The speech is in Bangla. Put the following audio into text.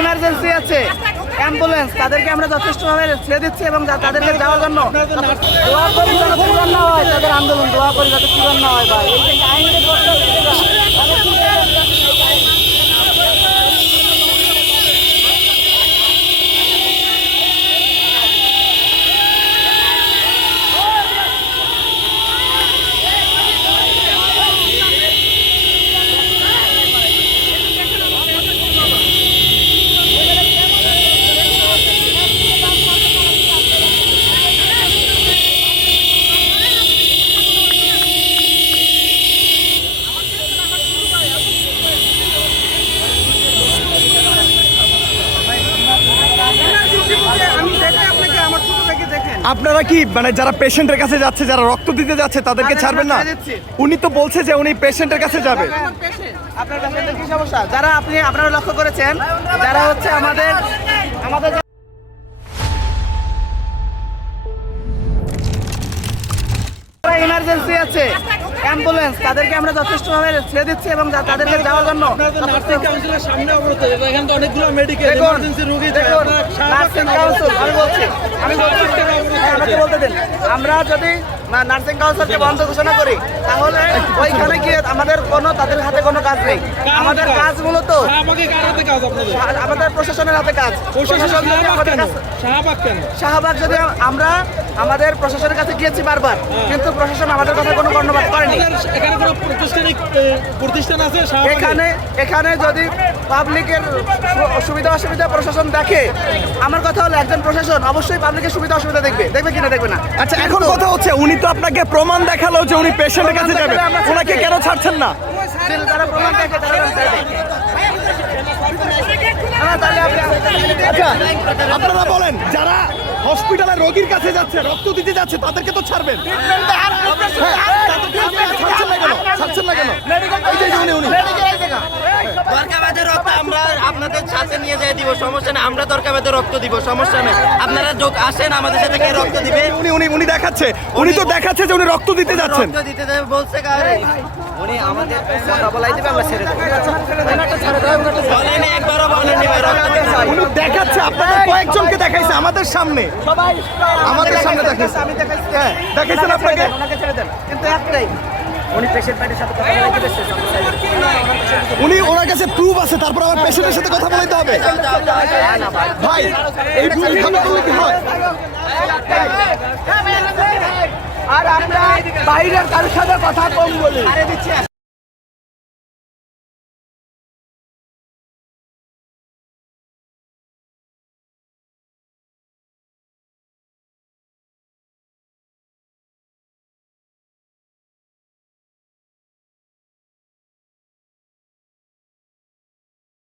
ইমার্জেন্সি আছে, অ্যাম্বুলেন্স, তাদেরকে আমরা যথেষ্টভাবে ছেড়ে দিচ্ছি এবং তাদেরকে যাওয়ার জন্য দোয়া করি যেন পূরণ না হয়, তাদের আন্দোলন দোয়া করি যাতে পূরণ না হয় ভাই। এই যে আইনের আপনারা কি মানে যারা পেশেন্টের কাছে যাচ্ছে, যারা রক্ত দিতে যাচ্ছে তাদেরকে ছাড়বেন না? উনি তো বলছে যে উনি পেশেন্টের কাছে যাবে। আপনার পেশেন্টের কি সমস্যা? যারা আপনারা লক্ষ্য করেছেন, যারা হচ্ছে আমাদের ইমার্জেন্সি আছে, অ্যাম্বুলেন্স, তাদেরকে আমরা যথেষ্টভাবে ছেড়ে দিচ্ছি এবং তাদেরকে যাওয়ার জন্য সামনে অবরোধ, এখানে তো অনেকগুলো মেডিকেল ইমার্জেন্সি রোগী নার্সিং কাউন্সিল আমি বলতে দিন, আমরা যদি নার্সিং কাউন্সিলকে বন্ধ ঘোষণা করি তাহলে ওইখানে গিয়ে তাদের হাতে কোনো কাজ নেই। আমাদের কাজ মূলত আমাদের প্রশাসনের হাতে কাজ। শাহবাগ যদি আমরা আমাদের প্রশাসনের কাছে গিয়েছি বারবার, কিন্তু প্রশাসন আমাদের কথা কোনো কর্ণপাত করেনি। এখানে কোনো প্রতিষ্ঠানিক প্রতিষ্ঠান আছে এখানে যদি পাবলিকের সুবিধা অসুবিধা প্রশাসন দেখে, আমার কথা হলো একজন প্রশাসন অবশ্যই পাবলিকের সুবিধা অসুবিধা দেখবে কিনা দেখবে না। আচ্ছা, এখন কথা হচ্ছে উনি তো আপনাকে প্রমাণ দেখালো যে উনি পেশেন্টের কাছে যাবে, ওনাকে কেন ছাড়ছেন না? তারা প্রমাণ দেখে আচ্ছা, আপনারা বলেন, যারা হসপিটালে রোগীর কাছে যাচ্ছে, রক্ত দিতে যাচ্ছে, তাদেরকে তো ছাড়বেন। ছাড়ছেন না কেন? দরকার রক্ত আমরা আপনাদের সাথে নিয়ে যাই দিব, সমস্যা নেই। আমরা দরকার রক্ত দিব, সমস্যা নেই। আপনারা যোগ আসেন আমাদের সাথে, কে রক্ত দিবে? উনি দেখাচ্ছে, উনি তো দেখাচ্ছে যে উনি রক্ত দিতে যাচ্ছেন। রক্ত দিতে যাবে বলছে কারে? উনি আমাদের কথা বলাই দিবে, আমরা ছেড়ে দেব। বলেনি, একবারও বলেনি ভাই রক্ত দিতে। উনি দেখাচ্ছে, আপনাদের কয়েকজনকে দেখাইছে আমাদের সামনে, আমাদের সামনে দেখাইছে। হ্যাঁ, দেখাইছেন আপনাকে। কিন্তু একটাই, উনি পেশেন্ট পার্টির সাথে কথা বলাইতে উনি ওনার কাছে প্রুফ আছে, তারপর আমার পেশেন্টের সাথে কথা বলাইতে হবে। ভাই, এই ভুল এখানে করলে কি হয়? আর আমরা বাইরের কারোর সাথে কথা কম বলি।